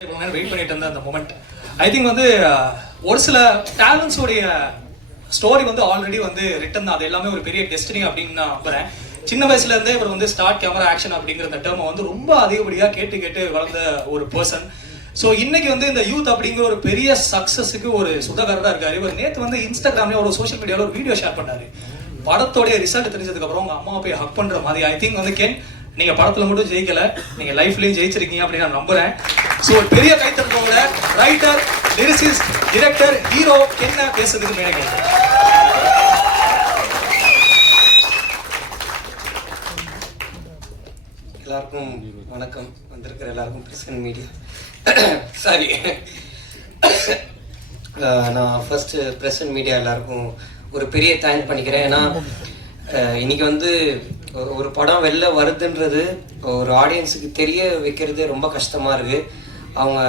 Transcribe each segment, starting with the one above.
Wait பண்ணிட்டு இருந்த அந்த மொமெண்ட் ஐ திங்க் வந்து ஒரு சில டேலண்ட்ஸ் உடைய ஸ்டோரி வந்து ஆல்ரெடி வந்து ரிட்டன் தான். அது எல்லாமே ஒரு பெரிய டெஸ்டினி அப்படின்னு நான் நம்புறேன். சின்ன வயசுல இருந்தே இவர் வந்து ஸ்டார்ட் கேமரா ஆக்ஷன் அப்படிங்கிற அந்த டேர்மை வந்து ரொம்ப அதிகப்படியா கேட்டு வளர்ந்த ஒரு பர்சன். ஸோ இன்னைக்கு வந்து இந்த யூத் அப்படிங்கிற ஒரு பெரிய சக்சஸுக்கு ஒரு சுதாகரா இருக்காரு. இவர் நேற்று வந்து இன்ஸ்டாகிராம்ல ஒரு சோஷியல் மீடியாவில் ஒரு வீடியோ ஷேர் பண்ணாரு. படத்தோடைய ரிசல்ட் தெரிஞ்சதுக்கு அப்புறம் உங்க அம்மாவை போய் ஹக் பண்ற மாதிரி. ஐ திங்க் வந்து கேன் நீங்க படத்துல மட்டும் ஜெயிக்கல, நீங்க லைஃப்லயும் ஜெயிச்சிருக்கீங்க அப்படின்னு நான் நம்புறேன். ஸோ பெரிய கைத்தறோட ரைட்டர், லிரிசிஸ்ட், டிரெக்டர், ஹீரோ என்ன பேசுறதுக்கு மேலே எல்லாருக்கும் வணக்கம். வந்திருக்கிற எல்லாருக்கும் பிரசன்ட் மீடியா சாரி நான் ஃபர்ஸ்ட் பிரசன்ட் மீடியா எல்லாருக்கும் ஒரு பெரிய தேங்க் பண்ணிக்கிறேன். ஏன்னா இன்னைக்கு வந்து ஒரு படம் வெளில வருதுன்றது ஒரு ஆடியன்ஸுக்கு தெரிய வைக்கிறது ரொம்ப கஷ்டமா இருக்கு. அவங்க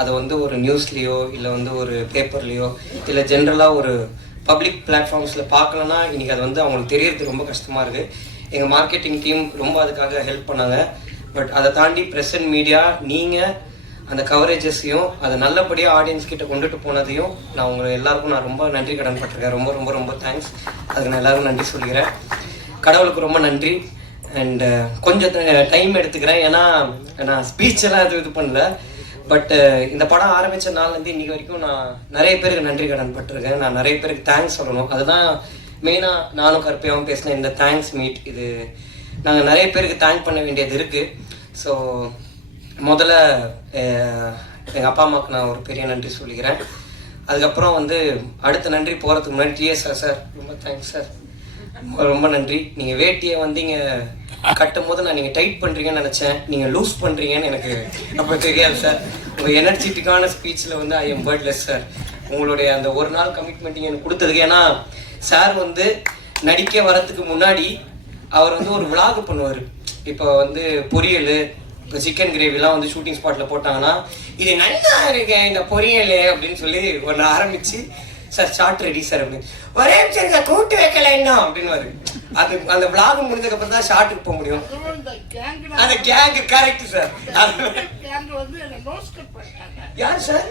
அதை வந்து ஒரு நியூஸ்லேயோ இல்லை வந்து ஒரு பேப்பர்லேயோ இல்லை ஜென்ரலாக ஒரு பப்ளிக் பிளாட்ஃபார்ம்ஸில் பார்க்கலன்னா இன்னைக்கு அது வந்து அவங்களுக்கு தெரியறது ரொம்ப கஷ்டமாக இருக்குது. எங்கள் மார்க்கெட்டிங் டீம் ரொம்ப அதுக்காக ஹெல்ப் பண்ணாங்க. பட் அதை தாண்டி ப்ரெசன்ட் மீடியா நீங்கள் அந்த கவரேஜஸையும் அதை நல்லபடியாக ஆடியன்ஸ் கிட்ட கொண்டுட்டு போனதையும் நான் உங்களை எல்லாருக்கும் நான் ரொம்ப நன்றி கடன் பட்டிருக்கேன். ரொம்ப ரொம்ப ரொம்ப தேங்க்ஸ். அதுக்கு நான் எல்லாருக்கும் நன்றி சொல்லிக்கிறேன். கடவுளுக்கு ரொம்ப நன்றி. அண்ட் கொஞ்சம் டைம் எடுத்துக்கிறேன், ஏன்னா நான் ஸ்பீச் எல்லாம் இது பண்ணல. பட் இந்த படம் ஆரம்பித்த நாள்லேருந்து இன்னைக்கு வரைக்கும் நான் நிறைய பேருக்கு நன்றி கடன் பட்டிருக்கேன். நான் நிறைய பேருக்கு தேங்க்ஸ் சொல்லணும். அதுதான் மெயினாக நானும் கருப்பையாகவும் பேசினேன் இந்த தேங்க்ஸ் மீட். இது நாங்கள் நிறைய பேருக்கு தேங்க் பண்ண வேண்டியது இருக்குது. ஸோ முதல்ல எங்கள் அப்பா அம்மாவுக்கு நான் ஒரு பெரிய நன்றி சொல்லிக்கிறேன். அதுக்கப்புறம் வந்து அடுத்த நன்றி போகிறதுக்கு முன்னாடி டிஎஸ்ஆர் சார் ரொம்ப தேங்க்ஸ் சார், ரொம்ப நன்றி. நீங்கள் வேட்டியை வந்து இங்கே கட்டும் போது நான் நீங்கள் டைட் பண்ணுறீங்கன்னு நினச்சேன், நீங்கள் லூஸ் பண்ணுறீங்கன்னு எனக்கு அப்போ தெரியாது சார். உங்கள் எனர்ஜெட்டிக்கான ஸ்பீச்சில் வந்து ஐ எம் வேர்ட்லெஸ் சார். உங்களுடைய அந்த ஒரு நாள் கமிட்மெண்ட் எனக்கு கொடுத்ததுக்கு. ஏன்னா சார் வந்து நடிக்க வரத்துக்கு முன்னாடி அவர் வந்து ஒரு விளாக் பண்ணுவார். இப்போ வந்து பொரியல், இப்போ சிக்கன் கிரேவிலாம் வந்து ஷூட்டிங் ஸ்பாட்டில் போட்டாங்கன்னா இது நல்லா இருக்கேன் இந்த பொரியல் அப்படின்னு சொல்லி ஒன்று ஆரம்பித்து சார் ஷார்ட் ரெடி சார் அப்படின்னு ஒரே நிமிஷம் கூட்டு வைக்கல இன்னும் அப்படின்னு அது அந்த விளாக் முடிஞ்சதுக்கப்புறம் தான் ஷார்ட்டுக்கு போக முடியும். அந்த கேங் கரெக்ட் சார். யார் சார்?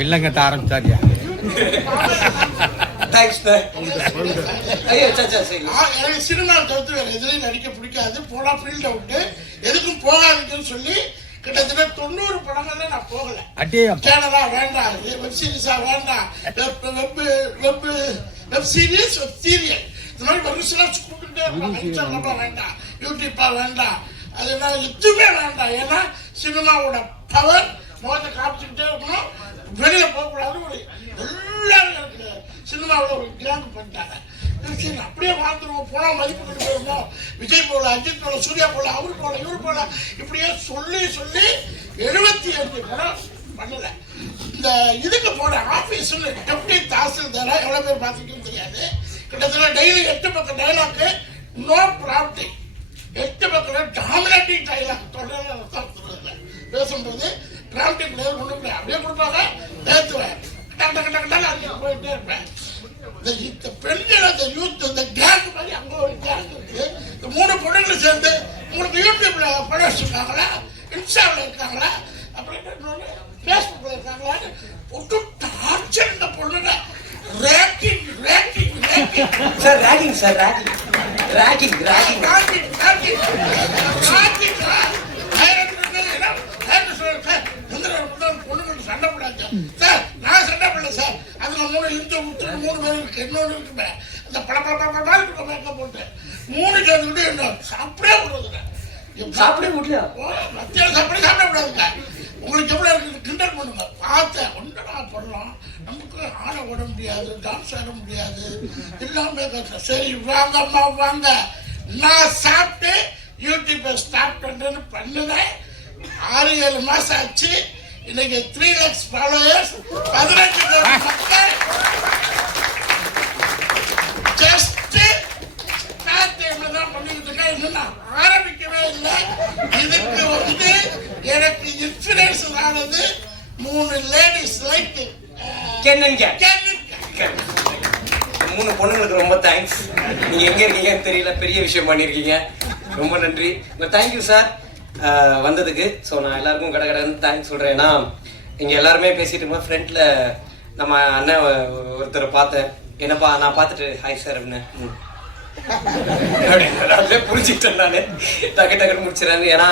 வில்லங்கட்ட ஆரம்பிச்சாரியா? எனக்கு சினிமா தவிர்த்து வேற எதுலையும் நடிக்க பிடிக்காது. போனா ஃபீல்ட் அவுட்டு, எதுக்கும் போகாதுன்னு சொல்லி கிட்டத்தட்ட 90 படங்கள்ல நான் போகல. சேனலா வேண்டாம், வெப் சீரிஸா வேண்டாம், வெப் சீரியஸ் வெப் சீரியல் இந்த மாதிரி வருஷம் கூப்பிட்டுட்டே இருப்பாங்க. இன்ஸ்டாகிராமா வேண்டாம், யூடியூப்பா வேண்டாம், அது நான் எதுவுமே வேண்டாம். ஏன்னா சினிமாவோட பவர் முகத்தை காமிச்சுக்கிட்டே இருக்கணும், வெளியில போகக்கூடாது. ஒரு எல்லாரும் எனக்கு சினிமாவோட ஒரு கேங்க் பண்ணிட்டாங்க. அப்படியே வாழ்ந்துருவோம், போனா மதிப்பு கொண்டு போயிருவோம். விஜய் போல, அஜித் போல, சூர்யா போல, அவரு போல, இவரு போல, இப்படியே சொல்லி 75 படம் பண்ணல. இந்த இதுக்கு போன ஆபீஸ்ல டெப்டி தாசில்தாரா எவ்வளவு பேர் பார்த்துக்கணும் தெரியாது. கிட்டத்தட்ட டெய்லி 8 பக்கம் டைலாக்கு, நோ ப்ராப்டி, 8 பக்கம் டாமினேட்டிங் டைலாக் தொடர்ந்து பேசும்போது ப்ராப்டி பிளேயர் ஒன்றும் கிடையாது. அப்படியே கொடுப்பாங்க, பேசுவேன், போயிட்டே இருப்பேன். இந்த பெண்கள், அந்த யூத், இந்த கேங் மாதிரி அங்க ஒரு கேங் இருக்கு. இந்த 3 பொண்ணுங்களும் சேர்ந்து உங்களுக்கு யூடியூப்ல படம் வச்சிருக்காங்களா, இன்ஸ்டாவில் இருக்காங்களா, அப்புறம் பேஸ்புக்ல இருக்காங்களான்னு போட்டு டார்ச்சர். இந்த பொண்ணுங்க racking racking racking sir, racking sir, racking racking racking racking racking racking பொண்ணுங்களுக்கு சண்டை போடாது சார். நான் சண்டை பண்ணல சார். அதுல 3 இருந்து 3 பேர் இருக்கு, இன்னொன்று இருக்குமே அந்த பட மேக்கப் போட்டு 3 சேர்ந்துக்கிட்டு என்ன சாப்பிடவே விடுறதுங்க. சாப்பிடவே விடல, மத்தியான சாப்பிட விடாதுங்க. உங்களுக்கு எவ்வளவு இருக்கு கிண்டல் பண்ணுங்க. பார்த்தேன் ஒன்றா பண்ணலாம், நமக்கு ஆட ஓட முடியாது, டான்ஸ் ஆட முடியாது, எல்லாமே சரி வாங்கம்மா வாங்க. நான் சாப்பிட்டு யூடியூப்பை ஸ்டார்ட் பண்றேன்னு பண்ணினேன். 6-7 மாசம் ஆச்சு. இன்னைக்கு 3 lakhs followers, 15 கோடி மக்கள். ஜஸ்ட் ஸ்டார்ட் டைம்ல தான் பண்ணிக்கிட்டு இருக்கேன். இன்னும் நான் ஆரம்பிக்கவே இல்லை. இதுக்கு வந்து எனக்கு இன்ஃபுளுன்ஸ் ஆனது 3 லேடிஸ் லைக் கேன்னுங்க 3 பொண்ணுங்களுக்கு ரொம்ப தேங்க்ஸ். நீங்க எங்க இருக்கீங்கன்னு தெரியல, பெரிய விஷயம் பண்ணிருக்கீங்க. ரொம்ப நன்றி. தேங்க்யூ சார் வந்ததுக்கு. ஸோ நான் எல்லாருக்கும் கடகடன்னு தேங்க்ஸ் சொல்கிறேன். ஏன்னா இங்கே எல்லாருமே பேசிட்டு இருக்கும்போது ஃப்ரெண்டில் நம்ம அண்ணன் ஒருத்தரை பார்த்தேன். என்னப்பா நான் பார்த்துட்டு ஹாய் சார் அப்படின்னு அப்படியே புரிஞ்சுக்கிட்டேன். நான் டக்குன்னு முடிச்சிடறாங்க. ஏன்னா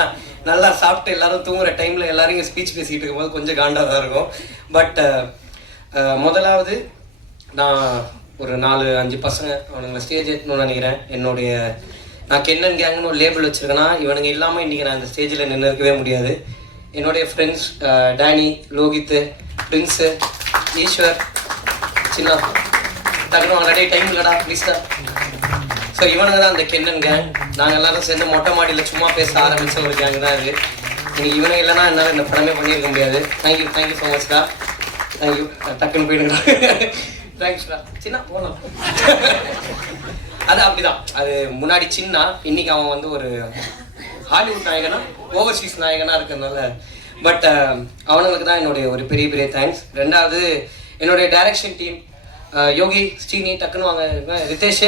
நல்லா சாப்பிட்டு எல்லாரும் தூங்குற டைமில் எல்லாரும் இங்கே ஸ்பீச் பேசிக்கிட்டு இருக்கும்போது கொஞ்சம் காண்டாக தான் இருக்கும். பட் முதலாவது நான் ஒரு 4-5 பசங்க அவனுங்களை ஸ்டேஜ் ஏற்றணும்னு நினைக்கிறேன். என்னுடைய நான் கென்னன் கேங்னு ஒரு லேபிள் வச்சுருக்கேன்னா இவனுங்க இல்லாமல் இன்றைக்கி நான் இந்த ஸ்டேஜில் நின்று இருக்கவே முடியாது. என்னுடைய friends Danny, Lohith, Prince, Eswar, சின்ன டக்குனு நிறைய டைம் இல்லைடா ப்ளீஸ்டா. ஸோ இவனுங்க தான் அந்த கென்னன் கேங். நாங்கள் எல்லாரும் சேர்ந்து மொட்டை மாடியில் சும்மா பேச ஆரம்பித்த ஒரு கேங் தான் இது. இன்னைக்கு இவனுங்க இல்லைன்னா என்னால் இந்த படமே பண்ணியிருக்க முடியாது. தேங்க்யூ ஸோ மச்டா. தேங்க்யூ. டக்குன்னு போயிடுங்களா. தேங்க்ஸ்டா. சின்ன போகலாம். அது அப்படிதான். அது முன்னாடி சின்ன, இன்னைக்கு அவன் வந்து ஒரு ஹாலிவுட் நாயகனா ஓவர்சீஸ் நாயகனா இருக்கிறதுனால. பட் அவனுங்களுக்கு தான் என்னுடைய ஒரு பெரிய பெரிய தேங்க்ஸ். ரெண்டாவது என்னுடைய டைரக்ஷன் டீம் யோகி, ஸ்ரீனி, டக்குன்னு வாங்க, ரிதேஷ்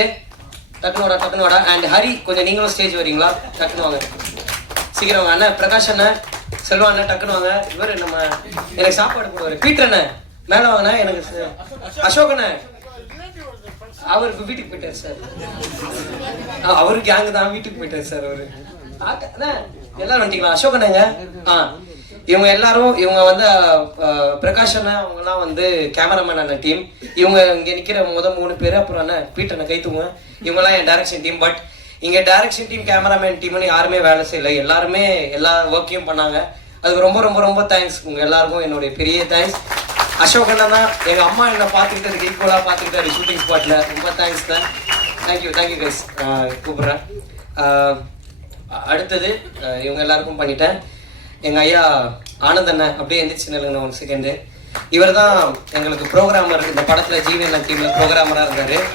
டக்குன்னு வாடா, அண்ட் ஹரி கொஞ்சம் நீங்களும் ஸ்டேஜ் வரீங்களா? டக்குன்னு வாங்க, சீக்கிரம் வாங்க. அண்ணன் பிரகாஷ் அண்ணன், செல்வா அண்ணன் டக்குன்னு வாங்க. இவர் நம்ம எனக்கு சாப்பாடு போடுவார். பீட்டர் அண்ணன் மேலே வாங்கண்ணே. எனக்கு அசோக் அண்ணன் அவருக்கு வீட்டுக்கு போயிட்டார் சார். அவருக்கு கேங்கு தான் வீட்டுக்கு போயிட்டார் சார். அவரு எல்லாரும் வந்துட்டீங்களா? அசோக் அண்ணங்க. இவங்க எல்லாரும் இவங்க வந்து பிரகாஷ் அண்ணன் அவங்கலாம் வந்து கேமராமேன் அண்ணன் டீம். இவங்க இங்கே நிற்கிற 3 பேர். அப்புறம் அண்ணன் பீட்டர் அண்ணன் கைத்துவங்க. இவங்கெல்லாம் என் டைரக்ஷன் டீம். பட் இங்கே டைரக்ஷன் டீம் கேமராமேன் டீம்னு யாருமே வேலை செய்யலை. எல்லாருமே எல்லா ஒர்க்கையும் பண்ணாங்க. அதுக்கு ரொம்ப ரொம்ப ரொம்ப தேங்க்ஸ். உங்கள் எல்லாருக்கும் என்னுடைய பெரிய தேங்க்ஸ். அசோக் அண்ணா தான் எங்கள் அம்மா என்னை பார்த்துக்கிட்டதுக்கு ஈக்குவலாக பார்த்துக்கிட்டாரு ஷூட்டிங் ஸ்பாட்டில். ரொம்ப தேங்க்ஸ் தான். Thank you guys. கூப்பிட்றேன். அடுத்தது இவங்க எல்லாருக்கும் பண்ணிட்டேன். எங்கள் ஐயா ஆனந்த் அண்ணன் அப்படியே எந்திரிச்சு நிலுங்கண்ணா 1 செகண்டு. இவர் தான் எங்களுக்கு ப்ரோக்ராமர். இந்த படத்தில் ஜிவிஎன் டீமில் ப்ரோக்ராமராக இருக்கார்.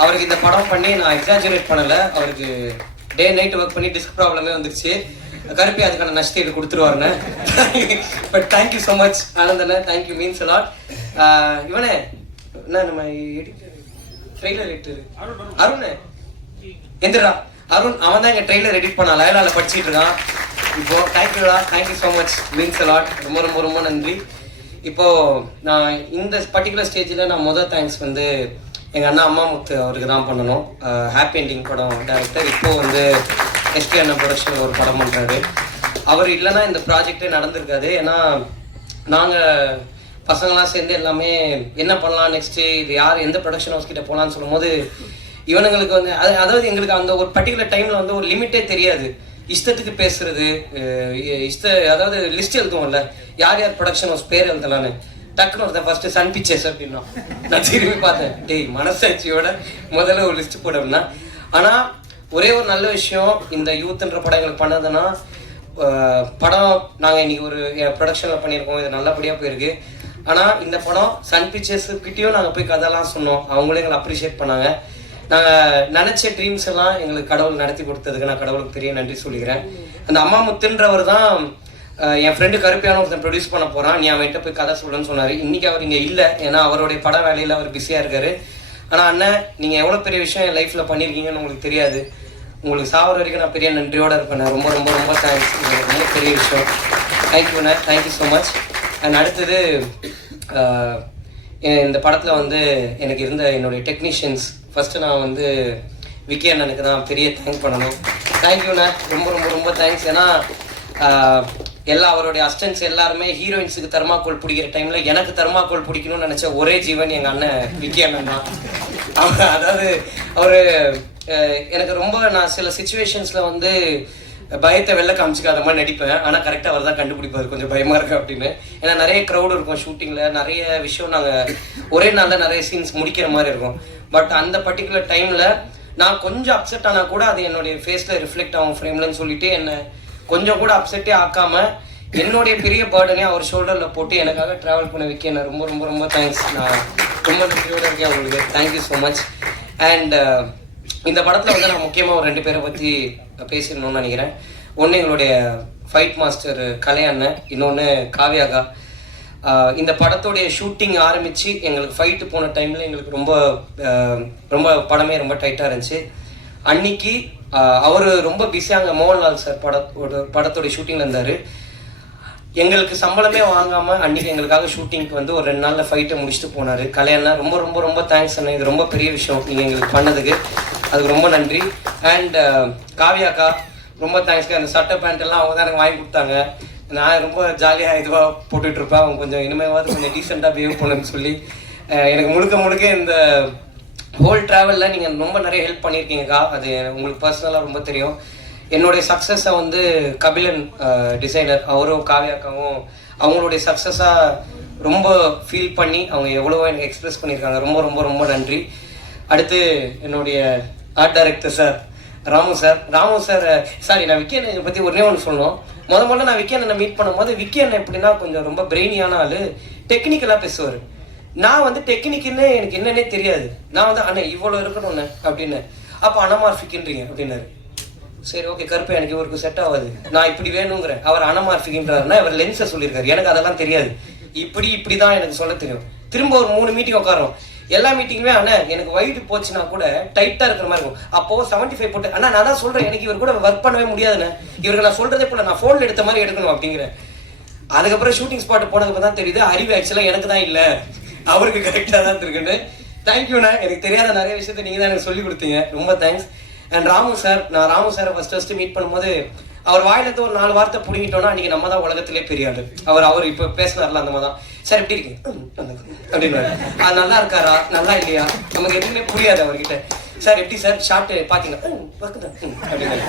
அவருக்கு இந்த படம் பண்ணி நான் எக்ஸாஜுரேட் பண்ணலை. அவருக்கு டே நைட் ஒர்க் பண்ணி டிஸ்க் ப்ராப்ளமே வந்துருச்சு. கருப்பி அதுக்கான நஷ்டீடு கொடுத்துருவாருண்ணே. பட் தேங்க்யூ ஸோ மச் ஆனந்தண்ணே. Thank you means a lot. இவனே என்ன நம்ம ட்ரெய்லர் எடிட்டர் அருண் எந்திரா அருண், அவன் தான் எங்கள் ட்ரெய்லர் எடிட் பண்ணான். லயலால படிச்சுட்டு இருக்கான் இப்போ. Thank you so much means allot. ரொம்ப ரொம்ப ரொம்ப நன்றி. இப்போ நான் இந்த பர்டிகுலர் ஸ்டேஜில் நான் தேங்க்ஸ் வந்து எங்கள் அண்ணா அம்மாமுத்து அவருக்கு தான் பண்ணணும். ஹாப்பி எண்டிங் படம் டைரக்டர். இப்போது வந்து எஸ்டி அண்ணா ப்ரொடக்ஷன் ஒரு படம் பண்ணுறாரு. அவர் இல்லைன்னா இந்த ப்ராஜெக்டே நடந்திருக்காது. ஏன்னா நாங்கள் பசங்களாம் சேர்ந்து எல்லாமே என்ன பண்ணலாம் நெக்ஸ்ட்டு, இது யார் எந்த ப்ரொடக்ஷன் ஹவுஸ் கிட்ட போகலான்னு சொல்லும்போது இவனுங்களுக்கு வந்து அதாவது எங்களுக்கு அந்த ஒரு பர்டிகுலர் டைமில் வந்து ஒரு லிமிட்டே தெரியாது. இஷ்டத்துக்கு பேசுறது, அதாவது லிஸ்ட் எழுதுவோம்ல யார் யார் ப்ரொடக்ஷன் ஹவுஸ் பேர் எழுதலான்னு. டக்குன்னு ஒருத்தன் ஃபர்ஸ்ட் சன் பிக்சர்ஸ் அப்படின்னா நான் திரும்பி பார்த்தேன். டேய் மனசாட்சியோட முதல்ல ஒரு லிஸ்ட் போட அப்படின்னா. ஆனால் ஒரே ஒரு நல்ல விஷயம் இந்த யூத்ன்ற படம் எங்களுக்கு பண்ணதுன்னா, படம் நாங்கள் இன்னைக்கு ஒரு ப்ரொடக்ஷனில் பண்ணியிருக்கோம். இது நல்லபடியாக போயிருக்கு. ஆனால் இந்த படம் சன் பிக்சர்ஸ்கிட்டையும் நாங்கள் போய் கதைலாம் சொன்னோம். அவங்களும் எங்களை அப்ரிஷியேட் பண்ணாங்க. நாங்கள் நினச்ச ட்ரீம்ஸ் எல்லாம் எங்களுக்கு கடவுள் நடத்தி கொடுத்ததுக்கு நான் கடவுளுக்கு பெரிய நன்றி சொல்லிக்கிறேன். அந்த அம்மாமுத்துன்றவர் தான் என் ஃப்ரெண்டு கருப்பியான ஒருத்தன் ப்ரொடியூஸ் பண்ண போகிறான், நீ அவன்கிட்ட போய் கதை சொல்லுன்னு சொன்னார். இன்றைக்கி அவர் இங்கே இல்லை, ஏன்னா அவருடைய பட வேலையில் அவர் பிஸியாக இருக்கார். ஆனால் அண்ணன் நீங்கள் எவ்வளோ பெரிய விஷயம் என் லைஃப்பில் பண்ணியிருக்கீங்கன்னு உங்களுக்கு தெரியாது. உங்களுக்கு சாவர வரைக்கும் நான் பெரிய நன்றியோடு இருப்பேன். ரொம்ப ரொம்ப ரொம்ப தேங்க்ஸ். ரொம்ப பெரிய விஷயம். தேங்க்யூண்ணே. Thank you so much. அண்ட் அடுத்தது இந்த படத்தில் வந்து எனக்கு இருந்த என்னுடைய டெக்னீஷியன்ஸ். ஃபஸ்ட்டு நான் வந்து விக்கி அண்ணனுக்கு தான் பெரிய தேங்க் பண்ணணும். தேங்க்யூண்ணே. ரொம்ப ரொம்ப ரொம்ப தேங்க்ஸ். ஏன்னா எல்லா அவருடைய அசிஸ்டன்ஸ் எல்லாருமே ஹீரோயின்ஸுக்கு தெர்மாக்கோல் பிடிக்கிற டைமில் எனக்கு தெர்மாக்கோல் பிடிக்கணும்னு நினச்ச ஒரே ஜீவன் எங்கள் அண்ணன் விக்கி அண்ணன் தான். அதாவது அவர் எனக்கு ரொம்ப, நான் சில சுச்சுவேஷன்ஸில் வந்து பயத்தை வெளில காமிச்சிக்காத மாதிரி நடிப்பேன். ஆனால் கரெக்டாக அவர் தான் கண்டுபிடிப்பார் கொஞ்சம் பயமாக இருக்கு அப்படின்னு. ஏன்னா நிறைய க்ரௌடு இருக்கும் ஷூட்டிங்கில், நிறைய விஷயம் நாங்கள் ஒரே நாளில் நிறைய சீன்ஸ் முடிக்கிற மாதிரி இருக்கும். பட் அந்த பர்டிகுலர் டைமில் நான் கொஞ்சம் அப்செட் ஆனால் கூட அது என்னுடைய ஃபேஸில் ரிஃப்ளெக்ட் ஆகும் ஃப்ரேம்லன்னு சொல்லிட்டு என்னை கொஞ்சம் கூட அப்செட்டே ஆக்காமல் என்னுடைய பெரிய பேர்டனே அவர் ஷோல்டரில் போட்டு எனக்காக ட்ராவல் பண்ண வைக்க என்ன ரொம்ப ரொம்ப ரொம்ப தேங்க்ஸ். நான் ரொம்ப நன்றியோடு இருக்கேன் உங்களுக்கு. Thank you so much. அண்ட் இந்த படத்தில் வந்து நான் முக்கியமாக ஒரு 2 பேரை பற்றி பேசிடணும்னு நினைக்கிறேன். ஒன்று எங்களுடைய ஃபைட் மாஸ்டர் கலை அண்ணன், இன்னொன்று காவியாகா. இந்த படத்தோடைய ஷூட்டிங் ஆரம்பித்து எங்களுக்கு ஃபைட்டு போன டைமில் எங்களுக்கு ரொம்ப ரொம்ப படமே ரொம்ப டைட்டாக இருந்துச்சு. அன்னைக்கு அவர் ரொம்ப பிஸியாக அங்கே மோகன்லால் சார் படத்தோடைய ஷூட்டிங்கில் இருந்தார். எங்களுக்கு சம்பளமே வாங்காமல் அன்றைக்கி எங்களுக்காக ஷூட்டிங்க்கு வந்து ஒரு 2 நாளில் ஃபைட்டை முடிச்சுட்டு போனார். கல்யாணம் ரொம்ப ரொம்ப ரொம்ப தேங்க்ஸ் அண்ணா, இது ரொம்ப பெரிய விஷயம் நீங்கள் எங்களுக்கு பண்ணதுக்கு, அதுக்கு ரொம்ப நன்றி. அண்ட் காவியாக்கா ரொம்ப தேங்க்ஸ்க்கா. அந்த சட்டை பேண்ட் எல்லாம் அவங்க தான் எனக்கு வாங்கி கொடுத்தாங்க. நான் ரொம்ப ஜாலியாக இதுவாக போட்டுட்ருப்பேன். அவங்க கொஞ்சம் இனிமேவாவது கொஞ்சம் டீசெண்டாக பிஹேவ் பண்ணுன்னு சொல்லி எனக்கு முழுக்க இந்த ஹோல் ட்ராவலில் நீங்கள் ரொம்ப நிறைய ஹெல்ப் பண்ணியிருக்கீங்கக்கா. அது உங்களுக்கு பர்சனலாக ரொம்ப தெரியும். என்னுடைய சக்ஸஸை வந்து கபிலன் டிசைனர் அவரும் காவியாக்காவும் அவங்களுடைய சக்ஸஸாக ரொம்ப ஃபீல் பண்ணி அவங்க எவ்வளவோ எனக்கு எக்ஸ்பிரஸ் பண்ணியிருக்காங்க. ரொம்ப ரொம்ப ரொம்ப நன்றி. அடுத்து என்னுடைய art director sir Ramu sir sorry, நான் விக்கி அண்ணனை பற்றி ஒன்றே ஒன்று சொல்லணும். முதல்ல நான் விக்கி அண்ணனை மீட் பண்ணும்போது விக்கி அண்ணன் எப்படின்னா கொஞ்சம் ரொம்ப பிரெயினியான ஆள், டெக்னிக்கலாக பேசுவார். நான் வந்து டெக்னிக்குன்னு எனக்கு என்னன்னே தெரியாது. நான் வந்து அண்ணன் இவ்வளோ இருக்கணும்ண்ணே அப்படின்னு, அப்போ அனமார்ஃபிக்ன்றீங்க அப்படின்னாரு. சரி ஓகே கருப்பு, எனக்கு இவருக்கு செட் ஆகாது, நான் இப்படி வேணுங்கிறேன். அவர் அனமார்ஃபிக்ன்றாருன்னா அவர் லென்ஸை சொல்லியிருக்காரு, எனக்கு அதெல்லாம் தெரியாது. இப்படி தான் எனக்கு சொல்ல தெரியும். திரும்ப ஒரு 3 மீட்டிங் உட்காரோம். எல்லா மீட்டிங்குமே அண்ணா எனக்கு வயிறு போச்சுன்னா கூட டைட்டாக இருக்கிற மாதிரி இருக்கும். அப்போ 75 போட்டு அண்ணா நான் தான் சொல்கிறேன், எனக்கு இவர் கூட ஒர்க் பண்ணவே முடியாதுண்ணே, இவருக்கு நான் சொல்கிறதே போல நான் ஃபோனில் எடுத்த மாதிரி எடுக்கணும் அப்படிங்கிறேன். அதுக்கப்புறம் ஷூட்டிங் ஸ்பாட் போனதுக்கு தான் தெரியுது அறிவு ஆக்சுவலாக எனக்கு தான் இல்லை, அவருக்கு கரெக்டாக தான் இருக்குன்னு. தேங்க்யூண்ணா, எனக்கு தெரியாத நிறைய விஷயத்த நீங்கள் தான் எனக்கு சொல்லி கொடுத்தீங்க, ரொம்ப தேங்க்ஸ். அண்ட் ராமு சார், நான் ராமு சாரை ஃபர்ஸ்ட் மீட் பண்ணும்போது அவர் வாயிலிருந்து ஒரு 4 வார்த்தை பிடிங்கிட்டோன்னா அன்றைக்கி நம்ம தான் உலகத்திலே பெரிய ஆள். அவர் இப்போ பேசினார்ல அந்த மாதிரி தான், சார் எப்படி இருக்கு அப்படின்னு, அது நல்லா இருக்காரா நல்லா இல்லையா நமக்கு எதுவுமே புரியாது அவர்கிட்ட. சார் எப்படி சார் ஷார்ட்டு பார்த்தீங்கன்னா அப்படின்னு.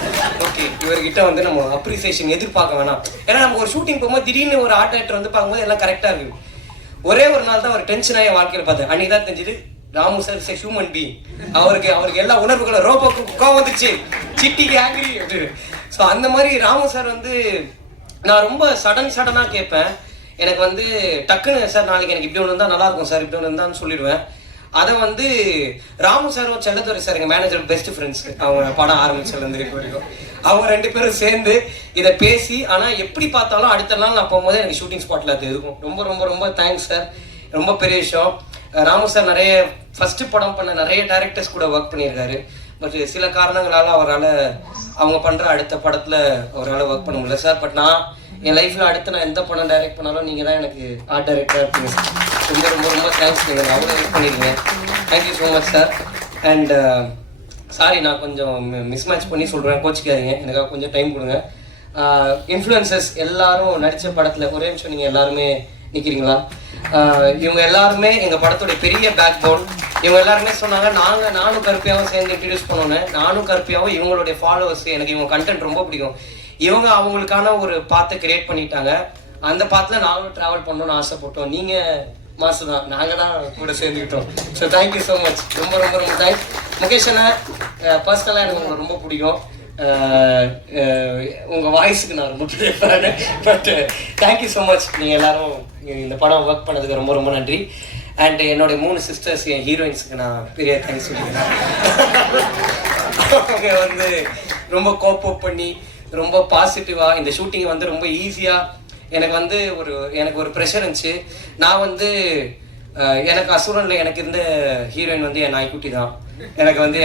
ஓகே, இவர்கிட்ட வந்து நம்ம அப்ரிசியேஷன் எதிர்பார்க்க வேணாம். ஏன்னா நம்ம ஒரு ஷூட்டிங் போகும்போது திடீர்னு ஒரு ஆர்ட் டைரக்டர் வந்து பார்க்கும்போது எல்லாம் கரெக்டாக இருக்குது. ஒரே ஒரு நாள் தான் ஒரு டென்ஷனாக என் வாழ்க்கையில் பார்த்தேன். அன்றைக்கி தான் தெரிஞ்சுது Ramu sir is human being. அவருக்கு எல்லா உணர்வுகளும் ரோபோக்கு கோவம் வந்துச்சு, சிட்டிக்கு ஆங்கிரி அப்படின்னு. ஸோ அந்த மாதிரி ராமு சார் வந்து நான் ரொம்ப சடனாக கேட்பேன். எனக்கு வந்து டக்குன்னு சார் நாளைக்கு எனக்கு இப்படி ஒன்று இருந்தால் நல்லா இருக்கும் சார், இப்படி ஒன்று இருந்தான்னு சொல்லிடுவேன். அதை வந்து ராமு சாரும் செல்லத்துறை சார் எங்கள் மேனேஜர் பெஸ்ட் ஃப்ரெண்ட்ஸ், அவங்க படம் ஆரம்பிச்சதுலேருந்து இருக்க வரைக்கும் அவங்க 2 பேரும் சேர்ந்து இதை பேசி, ஆனால் எப்படி பார்த்தாலும் அடுத்த நாள் நான் போகும்போது எனக்கு ஷூட்டிங் ஸ்பாட்டில் அது இருக்கும். ரொம்ப ரொம்ப ரொம்ப தேங்க்ஸ் சார், ரொம்ப பெரிய விஷயம். ராமு சார் நிறைய ஃபர்ஸ்ட் படம் பண்ண நிறைய டைரக்டர்ஸ் கூட ஒர்க் பண்ணியிருக்காரு. பட் சில காரணங்களால் அவரால் அவங்க பண்ணுற அடுத்த படத்தில் அவரால் ஒர்க் பண்ண முடியல சார். பட் நான் என் லைஃப்பில் அடுத்து நான் எந்த படம் டைரக்ட் பண்ணாலும் நீங்கள் தான் எனக்கு ஆர்ட் டைரக்டர் இருப்பீங்க சார். ரொம்ப ரொம்ப ரொம்ப தேங்க்ஸ், நீங்கள் அவ்வளோ ஹெல்ப் பண்ணிடுங்க. Thank you so much sir. And sorry, நான் கொஞ்சம் மிஸ்மேட்ச் பண்ணி சொல்கிறேன், கோச்சிக்காதீங்க, எனக்காக கொஞ்சம் டைம் கொடுங்க. இன்ஃப்ளூயன்சர்ஸ் எல்லாரும் நடித்த படத்தில் ஒரே நிமிஷம் நீங்கள் எல்லாருமே நிற்கிறீங்களா? இவங்க எல்லாருமே எங்கள் படத்துடைய பெரிய பேக் போன். இவங்க எல்லாருமே சொன்னாங்க நானும் கருப்பியாவும் சேர்ந்து இன்ட்ரடியூஸ் பண்ணோன்னே, நானும் கருப்பியாவும் இவங்களுடைய ஃபாலோவர்ஸ், எனக்கு இவங்க கண்டென்ட் ரொம்ப பிடிக்கும். இவங்க அவங்களுக்கான ஒரு பாத்தை கிரியேட் பண்ணிட்டாங்க. அந்த பாத்தில் நாங்களும் ட்ராவல் பண்ணணும்னு ஆசைப்பட்டோம். நீங்கள் மாசு தான், நாங்கள் தான் கூட சேர்ந்துக்கிட்டோம். ஸோ தேங்க்யூ ஸோ மச், ரொம்ப ரொம்ப ரொம்ப தேங்க்ஸ். முகேஷ் அண்ணா பர்சனலாக எனக்கு உங்களுக்கு ரொம்ப பிடிக்கும். உங்கள் வாய்ஸுக்கு நான் ரொம்ப பிடிப்பேன். பட் தேங்க்யூ ஸோ மச், நீங்கள் எல்லாரும் இந்த படம் ஒர்க் பண்ணதுக்கு ரொம்ப ரொம்ப நன்றி. அண்ட் என்னுடைய 3 சிஸ்டர்ஸ், என் ஹீரோயின்ஸுக்கு நான் பெரிய தேங்க்ஸ் சொல்லிக்கிறேன். அவங்க வந்து ரொம்ப கோப்பப் பண்ணி ரொம்ப பாசிட்டிவாக இந்த ஷூட்டிங்கை வந்து ரொம்ப ஈஸியாக எனக்கு ஒரு ப்ரெஷர் இருந்துச்சு. நான் வந்து எனக்கு அசுரனில் எனக்கு இருந்த ஹீரோயின் வந்து என் நாய்க்குட்டி தான். எனக்கு வந்து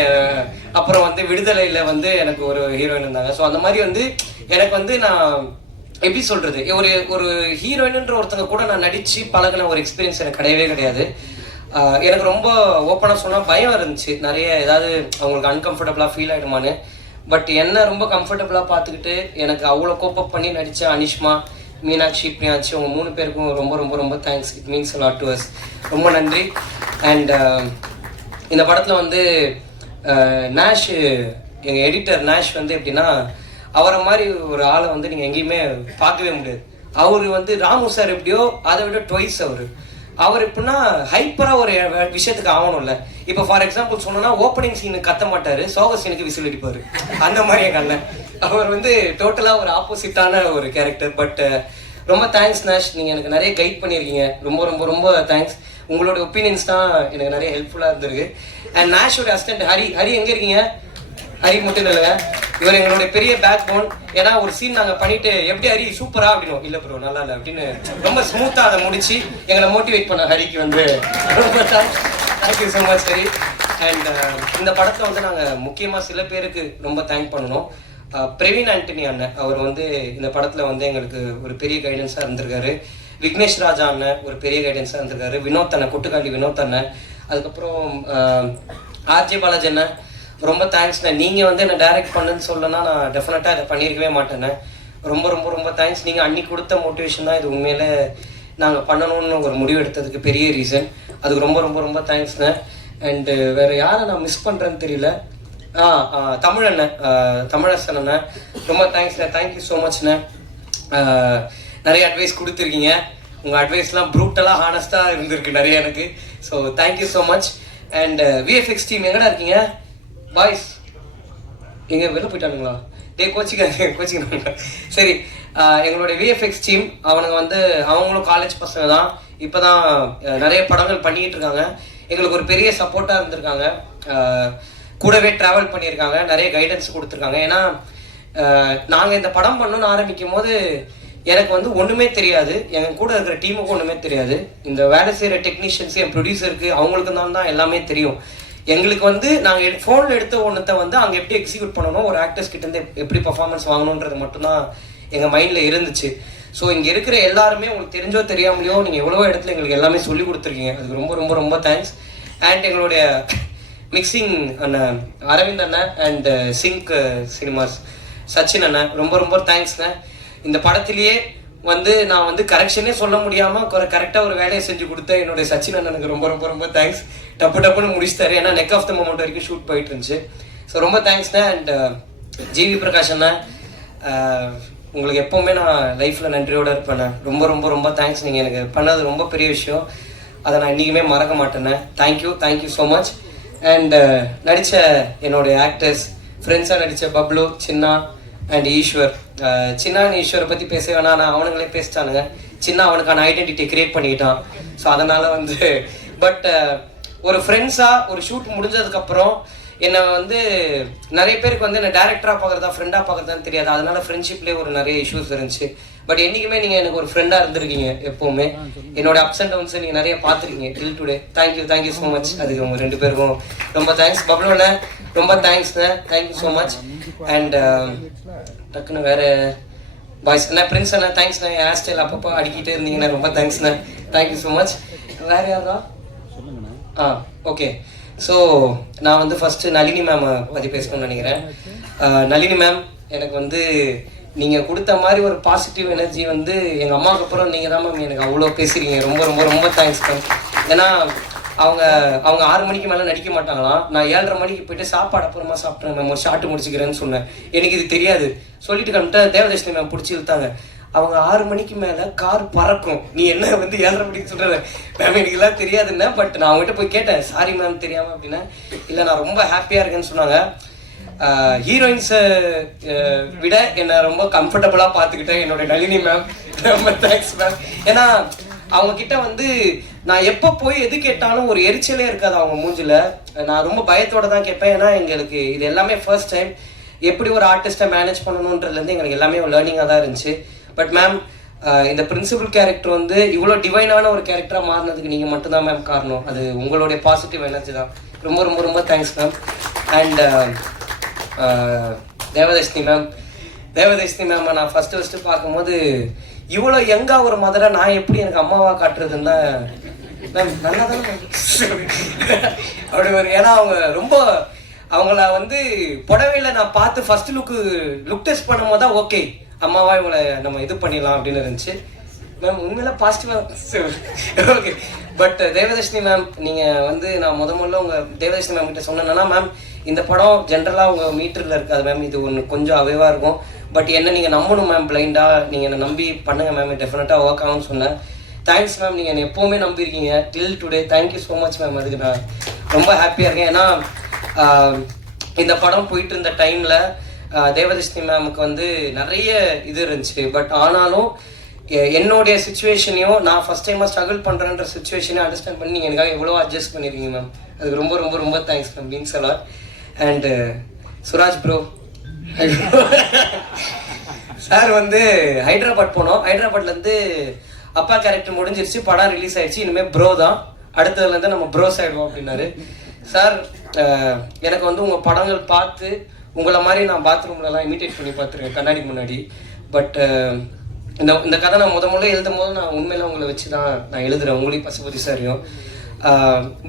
அப்புறம் வந்து விடுதலையில் வந்து எனக்கு ஒரு ஹீரோயின் இருந்தாங்க. ஸோ அந்த மாதிரி வந்து எனக்கு வந்து நான் எப்படி சொல்கிறது, ஒரு ஹீரோயின்ன்ற ஒருத்தங்க கூட நான் நடித்து பழகின ஒரு எக்ஸ்பீரியன்ஸ் எனக்கு கிடையவே கிடையாது. எனக்கு ரொம்ப ஓப்பனாக சொன்னால் பயம் இருந்துச்சு, நிறைய ஏதாவது அவங்களுக்கு அன்கம்ஃபர்டபுளாக ஃபீல் ஆகிடுமான்னு. பட் என்ன ரொம்ப கம்ஃபர்டபுளாக பார்த்துக்கிட்டு எனக்கு அவ்வளோ கோப்பப் பண்ணி நடித்த அனிஷ்மா, மீனாட்சி, பிரியாட்சி, அவங்க 3 பேருக்கும் ரொம்ப ரொம்ப ரொம்ப thanks. It means a lot to us. ரொம்ப நன்றி. அண்ட் இந்த படத்தில் வந்து நேஷ், எங்கள் எடிட்டர் நேஷ் வந்து எப்படின்னா, அவரை மாதிரி ஒரு ஆளை வந்து நீங்கள் எங்கேயுமே பார்க்கவே முடியாது. அவர் வந்து ராமு சார் எப்படியோ அதை விட ட்வைஸ் அவர் எப்படின்னா ஹைப்பராக ஒரு விஷயத்துக்கு ஆகணும்ல. இப்போ ஃபார் எக்ஸாம்பிள் சொன்னோன்னா ஓப்பனிங் சீனுக்கு கத்த மாட்டார், சோக சீனுக்கு விசில் அடிப்பார். அந்த மாதிரி எங்கள் அண்ணன் அவர் வந்து டோட்டலாக ஒரு ஆப்போசிட்டான ஒரு கேரக்டர். பட் ரொம்ப தேங்க்ஸ் நேஷ், நீங்கள் எனக்கு நிறைய கைட் பண்ணியிருக்கீங்க. ரொம்ப ரொம்ப ரொம்ப தேங்க்ஸ். உங்களோட ஒப்பீனியன்ஸ் தான் எனக்கு நிறைய ஹெல்ப்ஃபுல்லாக இருந்திருக்கு. அண்ட் நேஷோட அசிஸ்டன்ட் ஹரி எங்கே இருக்கீங்க? ஹரி மட்டும் இல்லைங்க, இவர் எங்களுடைய பெரிய பேக் போன். ஏன்னா ஒரு சீன் நாங்கள் பண்ணிட்டு எப்படி ஹரி சூப்பரா அப்படின்னு, இல்லை ப்ரோ நல்லா இல்லை அப்படின்னு ரொம்ப ஸ்மூத்தாக அதை முடிச்சு எங்களை மோட்டிவேட் பண்ண ஹரிக்கு வந்து ரொம்ப thank you so much Hari. And இந்த படத்தில் வந்து நாங்கள் முக்கியமாக சில பேருக்கு ரொம்ப தேங்க் பண்ணணும். பிரவீன் ஆண்டனி அண்ணன் அவர் வந்து இந்த படத்தில் வந்து எங்களுக்கு ஒரு பெரிய கைடன்ஸாக இருந்திருக்காரு. விக்னேஷ் ராஜா அண்ணன் ஒரு பெரிய கைடன்ஸாக இருந்திருக்காரு. வினோத் அண்ணன், கொட்டுக்காண்டி வினோத் அண்ணன், அதுக்கப்புறம் ஆர்ஜே பாலாஜி அண்ணன் ரொம்ப தேங்க்ஸ்ண்ணே. நீங்கள் வந்து என்னை டைரக்ட் பண்ணுன்னு சொல்லனா நான் டெஃபினட்டாக இதை பண்ணியிருக்கவே மாட்டேண்ணே. ரொம்ப ரொம்ப ரொம்ப தேங்க்ஸ். நீங்கள் அன்னைக்கு கொடுத்த மோட்டிவேஷன் தான் இது உண்மையில நாங்கள் பண்ணணும்னு ஒரு முடிவு எடுத்ததுக்கு பெரிய ரீசன். அதுக்கு ரொம்ப ரொம்ப ரொம்ப தேங்க்ஸ்ண்ணே. அண்டு வேறு யாரை நான் மிஸ் பண்ணுறேன்னு தெரியல. தமிழண்ணன், தமிழரசன் அண்ணன் ரொம்ப தேங்க்ஸ்ண்ணே. Thank you so மச்ண்ணே. நிறைய அட்வைஸ் கொடுத்துருக்கீங்க. உங்கள் அட்வைஸ்லாம் ப்ரூட்டலாக ஹானஸ்ட்டாக இருந்திருக்கு நிறைய எனக்கு. So thank you so much. And VFX team எங்கடா இருக்கீங்க பாய்ஸ்? எங்கே வெளில போயிட்டானுங்களா? கோச்சிக்கிறாங்க. சரி, எங்களுடைய விஎஃப்எக்ஸ் டீம் அவனுங்க வந்து அவங்களும் காலேஜ் பசங்க தான். இப்போ தான் நிறைய படங்கள் பண்ணிக்கிட்டு இருக்காங்க. எங்களுக்கு ஒரு பெரிய சப்போர்ட்டாக இருந்திருக்காங்க. கூடவே ட்ராவல் பண்ணியிருக்காங்க, நிறைய கைடன்ஸ் கொடுத்துருக்காங்க. ஏன்னா நாங்கள் இந்த படம் பண்ணணும்னு ஆரம்பிக்கும் போது எனக்கு வந்து ஒன்றுமே தெரியாது, என் கூட இருக்கிற டீமுக்கும் ஒன்றுமே தெரியாது. இந்த வேலை செய்கிற டெக்னீஷியன்ஸ், என் ப்ரொடியூசருக்கு அவங்களுக்கு தான் எல்லாமே தெரியும். எங்களுக்கு வந்து நாங்கள் ஃபோனில் எடுத்த ஒன்றத்தை வந்து அங்கே எப்படி எக்ஸிக்யூட் பண்ணணும், ஒரு ஆக்டர்ஸ் கிட்டேருந்து எப்படி பர்ஃபார்மன்ஸ் வாங்கணுன்றது மட்டும்தான் எங்கள் மைண்டில் இருந்துச்சு. ஸோ இங்கே இருக்கிற எல்லாருமே உங்களுக்கு தெரிஞ்சோ தெரியாமலையோ நீங்கள் எவ்வளோ இடத்துல எங்களுக்கு எல்லாமே சொல்லி கொடுத்துருக்கீங்க. அதுக்கு ரொம்ப ரொம்ப ரொம்ப தேங்க்ஸ். அண்ட் எங்களுடைய மிக்சிங் அண்ணன் அரவிந்த் அண்ணன் அண்ட் சிங்க் சினிமாஸ் சச்சின் அண்ணன் ரொம்ப ரொம்ப தேங்க்ஸ்ண்ணே. இந்த படத்திலேயே வந்து நான் வந்து கரெக்ஷனே சொல்ல முடியாமல் கரெக்டாக ஒரு வேலையை செஞ்சு கொடுத்த என்னுடைய சச்சின் அண்ணனுக்கு ரொம்ப ரொம்ப ரொம்ப தேங்க்ஸ். டப்புன்னு முடிச்சுட்டாரு. ஏன்னா நெக் ஆஃப் த மொமெண்ட் வரைக்கும் ஷூட் போயிட்டு இருந்துச்சு. ஸோ ரொம்ப தேங்க்ஸ்ண்ணே. அண்ட் ஜிவி பிரகாஷ் அண்ணா, உங்களுக்கு எப்போவுமே நான் லைஃப்பில் நன்றியோடு இருப்பேண்ணே. ரொம்ப ரொம்ப ரொம்ப தேங்க்ஸ். நீங்கள் எனக்கு பண்ணது ரொம்ப பெரிய விஷயம், அதை நான் இன்றைக்குமே மறக்க மாட்டேண்ணே. Thank you so much. அண்ட் நடித்த என்னுடைய ஆக்டர்ஸ், ஃப்ரெண்ட்ஸாக நடித்த பப்ளு, சின்னா அண்ட் ஈஸ்வர். சின்னா ஈஸ்வரை பற்றி பேச வேணா, நான் அவனுங்களே பேசிட்டானுங்க. சின்ன அவனுக்கான ஐடென்டிட்டி கிரியேட் பண்ணிக்கிட்டான். ஸோ அதனால் வந்து பட் ஒரு ஃப்ரெண்ட்ஸாக ஒரு ஷூட் முடிஞ்சதுக்கப்புறம் என்னை வந்து நிறைய பேருக்கு வந்து என்னை டேரக்டராக பார்க்குறதா ஃப்ரெண்டாக பார்க்குறதான்னு தெரியாது. அதனால ஃப்ரெண்ட்ஷிப்லேயே ஒரு நிறைய இஷ்யூஸ் இருந்துச்சு. பட் என்றைக்குமே நீங்கள் எனக்கு ஒரு ஃப்ரெண்டாக இருந்திருக்கீங்க. எப்போவுமே என்னோட அப்ஸ் அண்ட் டவுன்ஸை நீங்கள் நிறைய பார்த்துருக்கீங்க till today. Thank you so much. அதுக்கு உங்கள் ரெண்டு பேருக்கும் ரொம்ப தேங்க்ஸ். பப்ளோண்ணே ரொம்ப தேங்க்ஸ்ண்ணே. Thank you so much. அண்ட் டக்குன்னு வேறு பாய்ஸ் அண்ணா, பிரின்ஸ் அண்ணா தேங்க்ஸ்ண்ணே. ஹேர் ஸ்டைல் அப்பப்போ அடிக்கிட்டே இருந்தீங்கண்ணா, ரொம்ப தேங்க்ஸ்ண்ணே. Thank you so much. வேறு யாரா? ஓகே. ஸோ நான் வந்து ஃபஸ்ட்டு நளினி மேமை பற்றி பேசணும்னு நினைக்கிறேன். நளினி மேம், எனக்கு வந்து நீங்கள் கொடுத்த மாதிரி ஒரு பாசிட்டிவ் எனர்ஜி வந்து எங்கள் அம்மாவுக்கு அப்புறம் நீங்கள் தான் மேம் எனக்கு அவ்வளோ பேசுகிறீங்க. ரொம்ப ரொம்ப ரொம்ப தேங்க்ஸ் மேம். ஏன்னா அவங்க 6 மணிக்கு மேலே நடிக்க மாட்டாங்களாம். நான் 7:30 மணிக்கு போயிட்டு சாப்பாடு அப்புறமா சாப்பிட்றேன் மேம், ஒரு ஷார்ட் முடிச்சுக்கிறேன்னு சொன்னேன். எனக்கு இது தெரியாது. சொல்லிட்டு கம்மிட்டா தேவதர்ஷினி மேம் பிடிச்சி இழுத்தாங்க. அவங்க 6 மணிக்கு மேலே கார் பறக்கும், நீ என்ன வந்து 7:30 மணிக்கு சொல்கிற மேம், எனக்கு எல்லாம் தெரியாதுன்னா. பட் நான் அவங்ககிட்ட போய் கேட்டேன், சாரி மேம் தெரியாமல் அப்படின்னா. இல்லை நான் ரொம்ப ஹாப்பியாக இருக்கேன்னு சொன்னாங்க. ஹீரோயின்ஸை விட என்னை ரொம்ப கம்ஃபர்டபுளாக பார்த்துக்கிட்டேன் என்னோட நளினி மேம். ரொம்ப தேங்க்ஸ் மேம். ஏன்னா அவங்க கிட்ட வந்து நான் எப்போ போய் எது கேட்டாலும் ஒரு எரிச்சலே இருக்காது அவங்க மூஞ்சில். நான் ரொம்ப பயத்தோட தான் கேட்பேன். ஏன்னா எங்களுக்கு இது எல்லாமே ஃபர்ஸ்ட் டைம் எப்படி ஒரு ஆர்டிஸ்ட்டை மேனேஜ் பண்ணணுன்றதுலேருந்து எங்களுக்கு எல்லாமே லேர்னிங்காக தான் இருந்துச்சு. பட் மேம், இந்த பிரின்சிபல் கேரக்டர் வந்து இவ்வளோ டிவைனான ஒரு கேரக்டராக மாறினதுக்கு நீங்கள் மட்டும்தான் மேம் காரணம். அது உங்களுடைய பாசிட்டிவ் எனர்ஜி தான். ரொம்ப ரொம்ப ரொம்ப thanks ma'am. And Devadharshini ma'am நான் ஃபஸ்ட்டு பார்க்கும்போது இவ்வளோ யங்காக ஒரு மதரை நான் எப்படி எனக்கு அம்மாவாக காட்டுறதுன்னா மேம் நல்லா தானே அப்படி ஒரு. ஏன்னா அவங்க ரொம்ப அவங்கள வந்து புடவையில் நான் பார்த்து ஃபஸ்ட்டு லுக் டெஸ்ட் பண்ணும்போது தான் ஓகே அம்மாவா இவங்களை நம்ம இது பண்ணிடலாம் அப்படின்னு இருந்துச்சு மேம். உண்மையில பாசிட்டிவாக ஓகே. பட் தேவதர்ஷினி மேம், நீங்கள் வந்து நான் முதல்ல உங்கள் தேவதர்ஷினி மேம் கிட்ட சொன்னேன்னா, மேம் இந்த படம் ஜென்ரலாக உங்கள் மீட்டரில் இருக்காது மேம், இது ஒன்று கொஞ்சம் அவைவாக இருக்கும். பட் என்ன நீங்கள் நம்பணும் மேம், பிளைண்டாக நீங்கள் என்னை நம்பி பண்ணுங்கள் மேம், டெஃபினட்டாக ஒர்க் ஆகும்னு சொன்னேன். Thanks ma'am. நீங்கள் என்னை எப்போவுமே நம்பியிருக்கீங்க till today. Thank you so much ma'am. அதுக்கு நான் ரொம்ப ஹாப்பியாக இருக்கேன். ஏன்னா இந்த படம் போயிட்டு இருந்த டைமில் தேவதர்ஷினி மேமுக்கு வந்து நிறைய இது இருந்துச்சு. பட் ஆனாலும் என்னுடைய சுச்சுவேஷனையும் நான் ஃபஸ்ட் டைமாக ஸ்ட்ரகிள் பண்ணுறேன்ற சுச்சுவேஷனையும் அண்டர்ஸ்டாண்ட் பண்ணி நீங்கள் எனக்காக எவ்வளோ அட்ஜஸ்ட் பண்ணியிருக்கீங்க மேம். அதுக்கு ரொம்ப ரொம்ப ரொம்ப thanks ma'am. Means a lot. And Suraj bro sir வந்து ஹைதராபாத் போனோம். ஹைதராபாத்லேருந்து அப்பா கேரக்டர் முடிஞ்சிருச்சு, படம் ரிலீஸ் ஆயிடுச்சு, இனிமேல் ப்ரோ தான், அடுத்ததுலேருந்து நம்ம ப்ரோஸ் ஆகிடுவோம் அப்படின்னாரு சார். எனக்கு வந்து உங்கள் படங்கள் பார்த்து உங்களை மாதிரி நான் பாத்ரூம்லலாம் இமிட்டேட் பண்ணி பார்த்துருக்கேன் கண்ணாடி முன்னாடி. பட் இந்த கதை நான் முதல்ல எழுதும் போது நான் உண்மையில உங்களை வச்சு தான் நான் எழுதுறேன், உங்களையும் பசுபதி சாரையும்.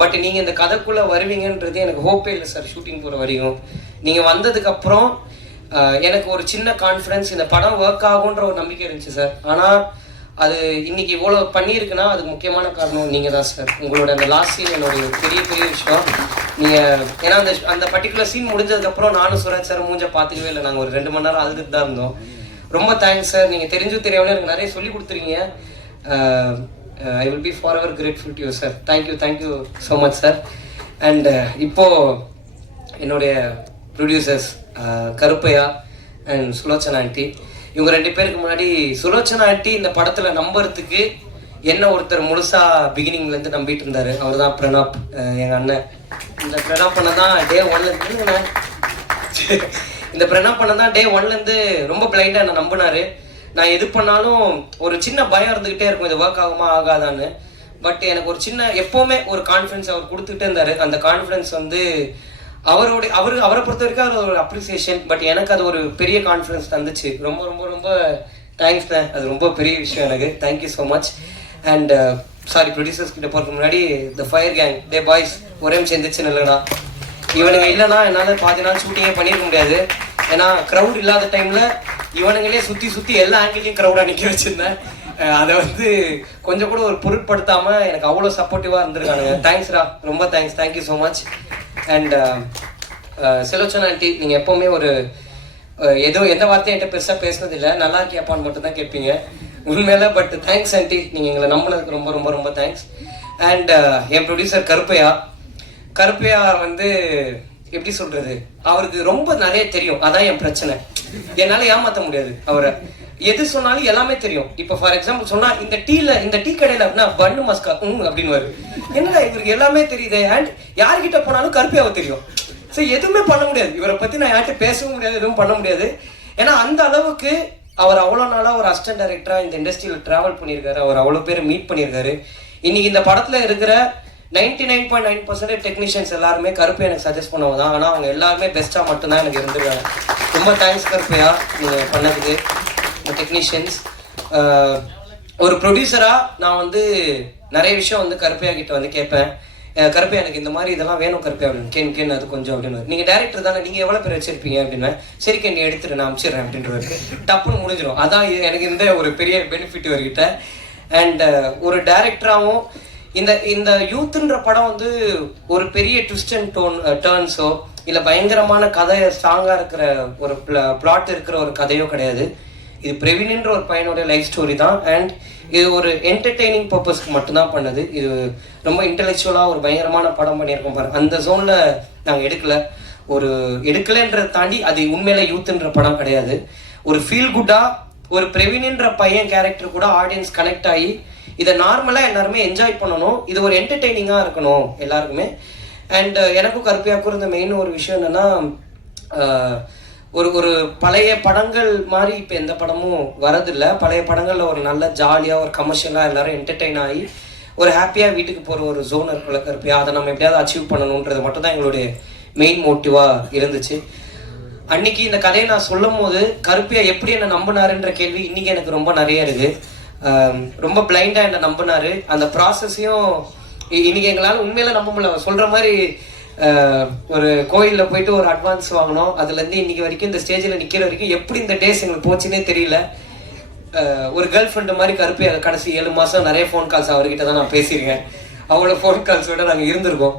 பட் நீங்கள் இந்த கதைக்குள்ளே வருவீங்கன்றது எனக்கு ஹோப்பே இல்லை சார். ஷூட்டிங் போகிற வரையும் நீங்கள் வந்ததுக்கப்புறம் எனக்கு ஒரு சின்ன கான்ஃபிடன்ஸ், இந்த படம் ஒர்க் ஆகுன்ற ஒரு நம்பிக்கை இருந்துச்சு சார். ஆனால் அது இன்னைக்கு இவ்வளோ பண்ணியிருக்குன்னா அதுக்கு முக்கியமான காரணம் நீங்கள் தான் சார். உங்களோட அந்த லாஸ்ட் சீன் என்னுடைய பெரிய பெரிய விஷயம். நீங்கள் ஏன்னா அந்த பர்டிகுலர் சீன் முடிஞ்சதுக்கப்புறம் நானும் சுராஜ் சார் மூஞ்ச பார்த்துக்கவே இல்லை. நாங்கள் ஒரு 2 மணி நேரம் அழுதுட்டு தான் இருந்தோம். ரொம்ப தேங்க்ஸ் சார். நீங்கள் தெரிஞ்சும் தெரியாமல் எனக்கு நிறைய சொல்லி கொடுத்துருக்கீங்க. I will be forever grateful to you sir. Thank you so much sir. And இப்போது என்னுடைய producers Karuppaiah and Sulochana aunty, இவங்க 2 பேருக்கு முன்னாடி சுலோச்சனா ஆண்டி இந்த படத்தில் நம்புறதுக்கு என்ன ஒருத்தர் முழுசா பிகினிங்லேருந்து நம்பிட்டு இருந்தார். அவர் தான் பிரணாப், எங்கள் அண்ணன். இந்த பிரணாப் பண்ண தான் டே 1லேருந்து இந்த பிரணாப் பண்ண தான் டே 1லேருந்து ரொம்ப பிளைண்டாக என்னை நம்பினார். நான் எது பண்ணாலும் ஒரு சின்ன பயம் இருந்துக்கிட்டே இருக்கும், இது ஒர்க் ஆகுமா ஆகாதான்னு. பட் எனக்கு ஒரு சின்ன எப்போவுமே ஒரு கான்ஃபிடன்ஸ் அவர் கொடுத்துக்கிட்டே இருந்தார். அந்த கான்ஃபிடன்ஸ் வந்து அவரை பொறுத்த வரைக்கும் அது ஒரு அப்ரிசியேஷன். பட் எனக்கு அது ஒரு பெரிய கான்ஃபிடன்ஸ் தந்துச்சு. ரொம்ப ரொம்ப ரொம்ப தேங்க்ஸ் தான். அது ரொம்ப பெரிய விஷயம் எனக்கு. Thank you so much. And sorry, producers கிட்ட போகிறதுக்கு முன்னாடி the fire gang, day boys, ஒரே சேர்ந்துச்சு இல்லைடா. இவனுங்க இல்லைன்னா என்னால் பாதி நாள் ஷூட்டிங்கே பண்ணியிருக்க முடியாது. ஏன்னா க்ரௌட் இல்லாத டைமில் இவனுங்களே சுற்றி எல்லா ஆங்கிலையும் க்ரௌடாக நிற்க வச்சுருந்தேன். அதை வந்து கொஞ்சம் கூட ஒரு பொருட்படுத்தாமல் எனக்கு அவ்வளோ சப்போர்ட்டிவாக இருந்திருக்கானுங்க. தேங்க்ஸ்ரா, ரொம்ப thanks. Thank you so much. And Sulochana aunty, நீங்கள் எப்போவுமே ஒரு எந்த வார்த்தையும் என்கிட்ட பெருசாக பேசினதில்லை, நல்லா இருக்கியாப்பான்னு மட்டும் தான் கேட்பீங்க உண்மையில. பட் தேங்க்ஸ் ஆண்டி, நீங்கள் எங்களை நம்பினதுக்கு ரொம்ப ரொம்ப ரொம்ப தேங்க்ஸ். அண்ட் என் ப்ரொடியூசர் கருப்பையா வந்து எப்படி சொல்றது, அவருக்கு ரொம்ப நிறைய தெரியும். அதான் என் பிரச்சனை. என்னால் ஏமாற்ற முடியாது அவரை. எது சொன்னாலும் எல்லாமே தெரியும். இப்போ ஃபார் எக்ஸாம்பிள் சொன்னா இந்த டீ கடையில் அப்படின்னா பண்ணு மஸ்கா அப்படின்னு வரும். என்னடா இவருக்கு எல்லாமே தெரியுது. அண்ட் யார்கிட்ட போனாலும் கருப்பையாவை தெரியும். ஸோ எதுவுமே பண்ண முடியாது. இவரை பற்றி நான் யார்கிட்ட பேசவும் முடியாது, எதுவும் பண்ண முடியாது. ஏன்னா அந்த அளவுக்கு அவர் அவ்வளோ நாளாக ஒரு அசிஸ்டன்ட் டைரக்டராக இந்த இண்டஸ்ட்ரியில் ட்ராவல் பண்ணியிருக்காரு. அவர் அவ்வளோ பேர் மீட் பண்ணியிருக்காரு. இன்னைக்கு இந்த படத்தில் இருக்கிற 99.9% டெக்னீஷியன்ஸ் எல்லாருமே கருப்பையா எனக்கு சஜஸ்ட் பண்ணவங்க தான். ஆனால் அவங்க எல்லாருமே பெஸ்ட்டாக மட்டும்தான் எனக்கு இருந்திருக்காங்க. ரொம்ப தேங்க்ஸ் கருப்பையா நீங்கள் பண்ணதுக்கு. டெக்னீஷியன்ஸ் ஒரு ப்ரொடியூசராக நான் வந்து நிறைய விஷயம் வந்து கருப்பையா கிட்ட வந்து கேட்பேன். கருப்பையா எனக்கு இந்த மாதிரி இதெல்லாம் வேணும் கருப்பையா அப்படின்னு கேன் அது கொஞ்சம் அப்படின்னு. நீங்கள் டேரக்டர் தானே, நீங்கள் எவ்வளோ பேர் வச்சிருப்பீங்க அப்படின்னா, சரி நீ எடுத்துட்டு நான் அனுப்பிச்சிடுறேன் அப்படின்றவருக்கு டப்புன்னு முடிஞ்சிடும். அதான் எனக்கு இந்த ஒரு பெரிய பெனிஃபிட் இவர்கிட்ட. அண்ட் ஒரு டேரக்டராகவும் இந்த யூத்துன்ற படம் வந்து ஒரு பெரிய ட்விஸ்ட் அண்ட் டேர்ன்ஸோ இல்லை பயங்கரமான கதை ஸ்ட்ராங்காக இருக்கிற ஒரு பிளாட் இருக்கிற ஒரு கதையோ கிடையாது. இது பிரவீன்ன்ற ஒரு பையனோட லைஃப் ஸ்டோரி தான். அண்ட் இது ஒரு என்டர்டெய்னிங் பர்பஸ்க்கு மட்டும்தான் பண்ணது. இது ரொம்ப இன்டெலெக்சுவலாக ஒரு பயங்கரமான படம் பண்ணியிருக்கோம் பாருங்க. அந்த ஜோனில் நாங்கள் எடுக்கலைன்றதை தாண்டி அது உண்மையில யூத்துன்ற படம் கிடையாது. ஒரு ஃபீல் குட்டாக ஒரு பிரவீன்ன்ற பையன் கேரக்டர் கூட ஆடியன்ஸ் கனெக்ட் ஆகி இதை நார்மலாக எல்லாருமே என்ஜாய் பண்ணணும். இது ஒரு என்டர்டெய்னிங்காக இருக்கணும் எல்லாருக்குமே. அண்ட் எனக்கும் கருப்பையாக்கும் இருந்த மெயின் ஒரு விஷயம் என்னென்னா, ஒரு பழைய படங்கள் மாதிரி இப்போ எந்த படமும் வரதில்லை. பழைய படங்களில் ஒரு நல்ல ஜாலியாக ஒரு கமர்ஷியலாக எல்லாரும் என்டர்டெயின் ஆகி ஒரு ஹாப்பியாக வீட்டுக்கு போகிற ஒரு ஜோன் இருக்குல்ல கருப்பையா, அதை நம்ம எப்படியாவது அச்சீவ் பண்ணணுன்றது மட்டும் தான் எங்களுடைய மெயின் மோட்டிவாக இருந்துச்சு. அன்னைக்கு இந்த கதையை நான் சொல்லும் போது கருப்பையா எப்படி என்னை நம்பினாருன்ற கேள்வி இன்னைக்கு எனக்கு ரொம்ப நிறைய இருக்குது. ரொம்ப பிளைண்டாக என்னை நம்பினாரு. அந்த ப்ராசஸையும் இன்னைக்கு எங்களால் உண்மையில நம்ப முடியல. சொல்கிற மாதிரி ஒரு கோயிலில் போயிட்டு ஒரு அட்வான்ஸ் வாங்கினோம். அதுலேருந்து இன்னைக்கு வரைக்கும் இந்த ஸ்டேஜில் நிற்கிற வரைக்கும் எப்படி இந்த டேஸ் எங்களுக்கு போச்சுன்னே தெரியல. ஒரு கேர்ள் ஃப்ரெண்டு மாதிரி கருப்பையா கடைசி 7 மாதம் நிறைய ஃபோன் கால்ஸ் அவர்கிட்ட தான் நான் பேசியிருக்கேன். அவ்வளோ ஃபோன் கால்ஸோட நாங்கள் இருந்திருக்கோம்.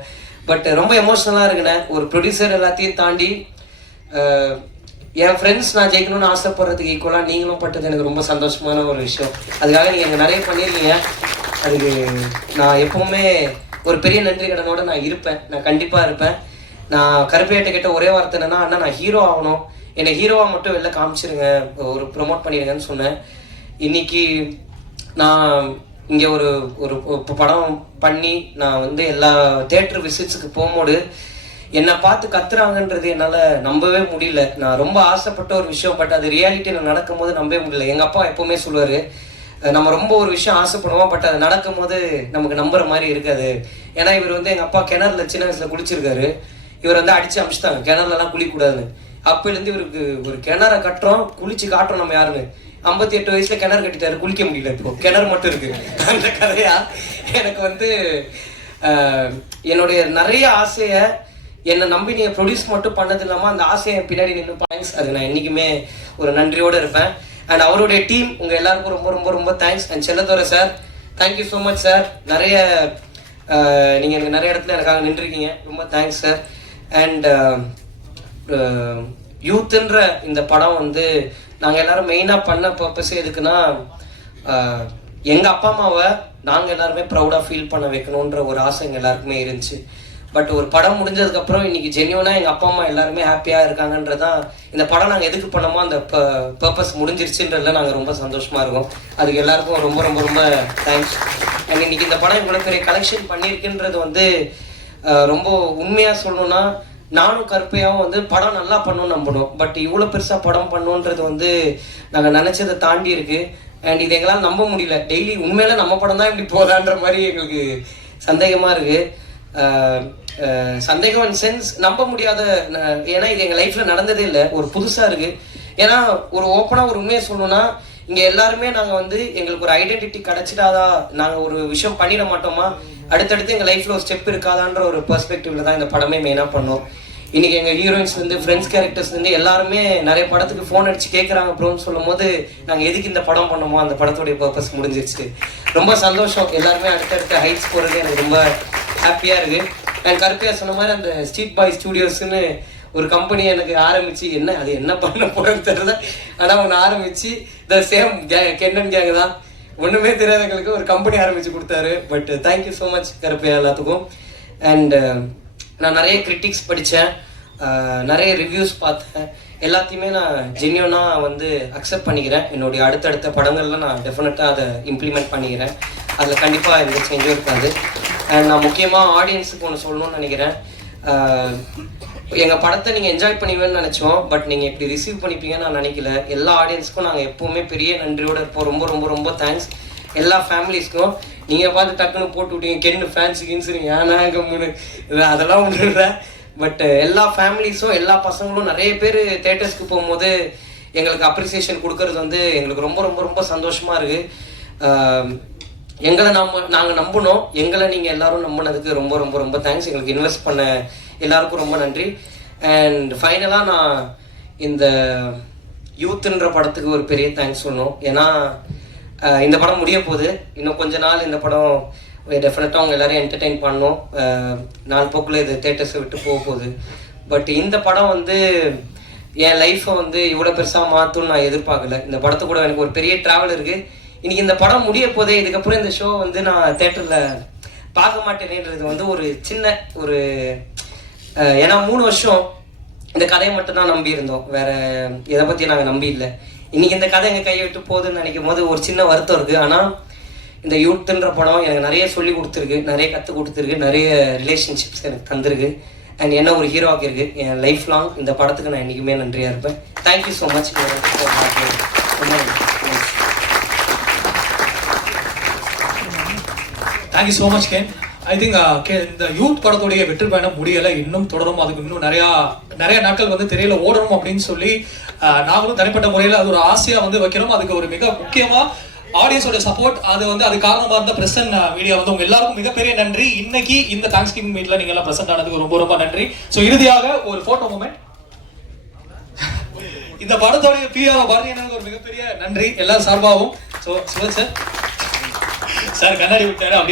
பட் ரொம்ப எமோஷ்னலாக இருக்குண்ணே. ஒரு ப்ரொடியூசர் எல்லாத்தையும் தாண்டி என் ஃப்ரெண்ட்ஸ் நான் ஜெயிக்கணும்னு ஆசைப்படுறதுக்கு ஈக்குவலாக நீங்களும் பட்டது எனக்கு ரொம்ப சந்தோஷமான ஒரு விஷயம். அதுக்காக நீங்கள் எங்கள் நிறைய பண்ணியிருக்கீங்க. அதுக்கு நான் எப்பவுமே ஒரு பெரிய நன்றி கடனோட நான் இருப்பேன். நான் கண்டிப்பாக இருப்பேன். நான் கருப்பையாட்ட கேட்ட ஒரே வார்த்தை என்னன்னா, அண்ணா நான் ஹீரோ ஆகணும், என்னை ஹீரோவாக மட்டும் வெளில காமிச்சிருங்க, ஒரு ப்ரொமோட் பண்ணிடுங்கன்னு சொன்னேன். இன்னைக்கு நான் இங்கே ஒரு படம் பண்ணி நான் வந்து எல்லா தியேட்டர் விசிட்ஸுக்கு போகும்போது என்னை பார்த்து கத்துறாங்கன்றது என்னால் நம்பவே முடியல. நான் ரொம்ப ஆசைப்பட்ட ஒரு விஷயம், பட் அது ரியாலிட்டியில் நடக்கும் போது நம்பவே முடியல. எங்கள் அப்பா எப்போவுமே சொல்லுவார், நம்ம ரொம்ப ஒரு விஷயம் ஆசைப்படுவோம், பட் அது நடக்கும் போது நமக்கு நம்புற மாதிரி இருக்காது. ஏன்னா இவர் வந்து எங்கள் அப்பா கிணறுல சின்ன வயசில் குளிச்சிருக்காரு. இவர் வந்து அடிச்சு அமிச்சிட்டாங்க, கிணறுலலாம் குளிக்கூடாதுன்னு. அப்போலேருந்து இவருக்கு ஒரு கிணற கட்டுறோம், குளிச்சு காட்டுறோம் நம்ம யாருன்னு. 58 வயசுல கிணறு கட்டிட்டாரு, குளிக்க முடியல, இப்போ கிணறு மட்டும் இருக்கு. அந்த கதையா எனக்கு வந்து என்னுடைய நிறைய ஆசையை என்னை நம்பி நீங்கள் ப்ரொடியூஸ் மட்டும் பண்ணது இல்லாமல் அந்த ஆசையை பின்னாடி நின்று தேங்க்ஸ். அது நான் என்றைக்குமே ஒரு நன்றியோடு இருப்பேன். அண்ட் அவருடைய டீம் உங்கள் எல்லாருக்கும் ரொம்ப ரொம்ப ரொம்ப தேங்க்ஸ். அண்ட் செல்லத்தோர sir, thank you so much sir. நிறைய நீங்கள் எனக்கு நிறைய இடத்துல எனக்காக நின்றுருக்கீங்க, ரொம்ப தேங்க்ஸ் சார். அண்ட் யூத்துன்ற இந்த படம் வந்து நாங்கள் எல்லாரும் மெயினாக பண்ண பர்பஸ் எதுக்குன்னா, எங்கள் அப்பா அம்மாவை நாங்கள் எல்லாருமே ப்ரௌடாக ஃபீல் பண்ண வைக்கணுன்ற ஒரு ஆசை எங்கள் எல்லாருக்குமே இருந்துச்சு. பட் ஒரு படம் முடிஞ்சதுக்கப்புறம் இன்னைக்கு ஜென்யூனாக எங்கள் அப்பா அம்மா எல்லாருமே ஹாப்பியாக இருக்காங்கன்றதான் இந்த படம் நாங்கள் எதுக்கு பண்ணோமோ அந்த பர்பஸ் முடிஞ்சிருச்சுன்றதுல நாங்கள் ரொம்ப சந்தோஷமாக இருக்கோம். அதுக்கு எல்லாருக்கும் ரொம்ப ரொம்ப ரொம்ப தேங்க்ஸ். அண்ட் இன்னைக்கு இந்த படம் இவ்வளோ பெரிய கலெக்ஷன் பண்ணியிருக்குன்றது வந்து ரொம்ப உண்மையாக சொல்லணும்னா, நானும் கருப்பையாவும் வந்து படம் நல்லா பண்ணணும்னு நம்பணும். பட் இவ்வளோ பெருசாக படம் பண்ணணுன்றது வந்து நாங்கள் நினச்சதை தாண்டி இருக்கு. அண்ட் இது எங்களால் நம்ப முடியல. டெய்லி உண்மையில நம்ம படம் தான் இப்படி போதான்ற மாதிரி எங்களுக்கு சந்தேகமாக இருக்கு. சந்தேகம் இன் சென்ஸ் நம்ப முடியாத, ஏன்னா இது எங்கள் லைஃப்பில் நடந்ததே இல்லை, ஒரு புதுசாக இருக்குது. ஏன்னா ஒரு ஓப்பனாக ஒரு உண்மையை சொல்லணும்னா, இங்கே எல்லாருமே நாங்கள் வந்து எங்களுக்கு ஒரு ஐடென்டிட்டி கிடச்சிட்டாதா, நாங்கள் ஒரு விஷயம் பண்ணிட மாட்டோமா, அடுத்தடுத்து எங்கள் லைஃப்பில் ஒரு ஸ்டெப் இருக்காதான்ற ஒரு பெர்ஸ்பெக்டிவ்ல தான் இந்த படமே மெயினாக பண்ணோம். இன்றைக்கி எங்கள் ஹீரோயின்ஸ்லேருந்து ஃப்ரெண்ட்ஸ் கேரக்டர்ஸ்லேருந்து எல்லாருமே நிறைய படத்துக்கு ஃபோன் அடிச்சு கேட்குறாங்க ப்ரோன்னு சொல்லும் போது நாங்கள் எதுக்கு இந்த படம் பண்ணோமோ அந்த படத்துடைய பர்பஸ் முடிஞ்சிருச்சு. ரொம்ப சந்தோஷம். எல்லாருமே அடுத்தடுத்த ஹைட்ஸ் போகிறது எனக்கு ரொம்ப ஹாப்பியாக இருக்குது. அண்ட் கருப்பையா சொன்ன மாதிரி அந்த ஸ்ட்ரீட் பாய் ஸ்டூடியோஸ்ன்னு ஒரு கம்பெனி எனக்கு ஆரம்பித்து, அது என்ன பண்ண போகிறேன்னு தெரியல, ஆனால் ஒன்று ஆரம்பித்து த சேம் கென்னன் கேங் தான், ஒன்றுமே தெரியாதவங்களுக்கு ஒரு கம்பெனி ஆரம்பித்து கொடுத்தாரு. But thank you so much Karuppaiah எல்லாத்துக்கும். அண்ட் நான் நிறைய கிரிட்டிக்ஸ் படித்தேன், நிறைய ரிவ்யூஸ் பார்த்தேன், எல்லாத்தையுமே நான் ஜென்யூனாக வந்து அக்செப்ட் பண்ணிக்கிறேன். என்னுடைய அடுத்தடுத்த படங்கள்லாம் நான் டெஃபினட்டாக அதை இம்ப்ளிமெண்ட் பண்ணிக்கிறேன். அதில் கண்டிப்பாக எந்த சேஞ்சும் இருக்காது. அண்ட் நான் முக்கியமாக ஆடியன்ஸுக்கு ஒன்று சொல்லணும்னு நினைக்கிறேன். எங்கள் படத்தை நீங்கள் என்ஜாய் பண்ணுவீங்கன்னு நினச்சோம், பட் நீங்கள் இப்படி ரிசீவ் பண்ணிப்பீங்கன்னு நான் நினைக்கல. எல்லா ஆடியன்ஸுக்கும் நாங்கள் எப்போவுமே பெரிய நன்றியோடு இருப்போம். ரொம்ப ரொம்ப ரொம்ப தேங்க்ஸ். எல்லா ஃபேமிலிஸ்க்கும் நீங்கள் பார்த்து டக்குன்னு போட்டு விட்டீங்க கென்னு ஃபேன்ஸு கின்ஸு, ஏன்னா கம்முன்னு அதெல்லாம் ஒன்றும் இல்லை. பட் எல்லா ஃபேமிலிஸும் எல்லா பசங்களும் நிறைய பேர் தேட்டர்ஸ்க்கு போகும்போது எங்களுக்கு அப்ரிசியேஷன் கொடுக்கறது வந்து எங்களுக்கு ரொம்ப ரொம்ப ரொம்ப சந்தோஷமாக இருக்குது. எங்களை நாங்கள் நம்பினோம், எங்களை நீங்கள் எல்லாரும் நம்பினதுக்கு ரொம்ப ரொம்ப ரொம்ப தேங்க்ஸ். எங்களுக்கு இன்வெஸ்ட் பண்ண எல்லாருக்கும் ரொம்ப நன்றி. அண்ட் ஃபைனலாக நான் இந்த யூத்துன்ற படத்துக்கு ஒரு பெரிய தேங்க்ஸ் சொல்லணும். ஏன்னா இந்த படம் முடிய போகுது, இன்னும் கொஞ்ச நாள் இந்த படம் டெஃபினட்டாக அவங்க எல்லாரையும் என்டர்டெயின் பண்ணணும். நாள் போக்கில் இது தேட்டர்ஸை விட்டு போக போகுது. பட் இந்த படம் வந்து என் லைஃப்பை வந்து இவ்வளோ பெருசாக மாற்றும்னு நான் எதிர்பார்க்கல. இந்த படத்து கூட எனக்கு ஒரு பெரிய ட்ராவல் இருக்குது. இன்னைக்கு இந்த படம் முடிய போதே, இதுக்கப்புறம் இந்த ஷோ வந்து நான் தேட்டரில் பார்க்க மாட்டேனேன்றது வந்து ஒரு சின்ன ஒரு ஏன்னா 3 வருஷம் இந்த கதையை மட்டும்தான் நம்பி இருந்தோம், வேற எதை பற்றியும் நாங்கள் நம்பி இல்லை. இன்னைக்கு இந்த கதை எங்கள் கையை விட்டு போகுதுன்னு நினைக்கும் போது ஒரு சின்ன வருத்தம் இருக்குது. ஆனால் இந்த யூத்துன்ற படம் எனக்கு நிறைய சொல்லி கொடுத்துருக்கு, நிறைய கற்றுக் கொடுத்துருக்கு, நிறைய ரிலேஷன்ஷிப்ஸ் எனக்கு தந்திருக்கு. அண்ட் என்ன ஒரு ஹீரோ ஆக்கியிருக்கு. என் லைஃப் லாங் இந்த படத்துக்கு நான் என்றைக்குமே நன்றியாக இருப்பேன். Thank you so much. Thank you so much can. I think இந்த யூத் படத்துடைய வெற்றி பயணம் முடியலை, இன்னும் தொடரும். அதுக்கு இன்னும் நிறைய நாட்கள் வந்து திரையில ஓடணும் அப்படின்னு சொல்லி நாங்களும் தனிப்பட்ட முறையில் அது ஒரு ஆசையாக வந்து வைக்கிறோம். அதுக்கு ஒரு மிக முக்கியமாக ஆடியன்ஸோட சப்போர்ட், அது வந்து அது காரணமாக இருந்த பிரசன்ட் மீடியா வந்து உங்க எல்லாருக்கும் மிகப்பெரிய நன்றி. இன்னைக்கு இந்த தேங்க்ஸ் கிவிங் மீட்ல நீங்க எல்லாம் பிரசன்ட் ஆனதுக்கு ரொம்ப ரொம்ப நன்றி. ஸோ இறுதியாக ஒரு போட்டோ மூமெண்ட். இந்த படத்தோடைய பிஆர் பாரதியனுக்கு ஒரு மிகப்பெரிய நன்றி எல்லாரும் சார்பாகவும். ஸோ சிவன் சார் கண்ணாடி விட்டாரு அப்படி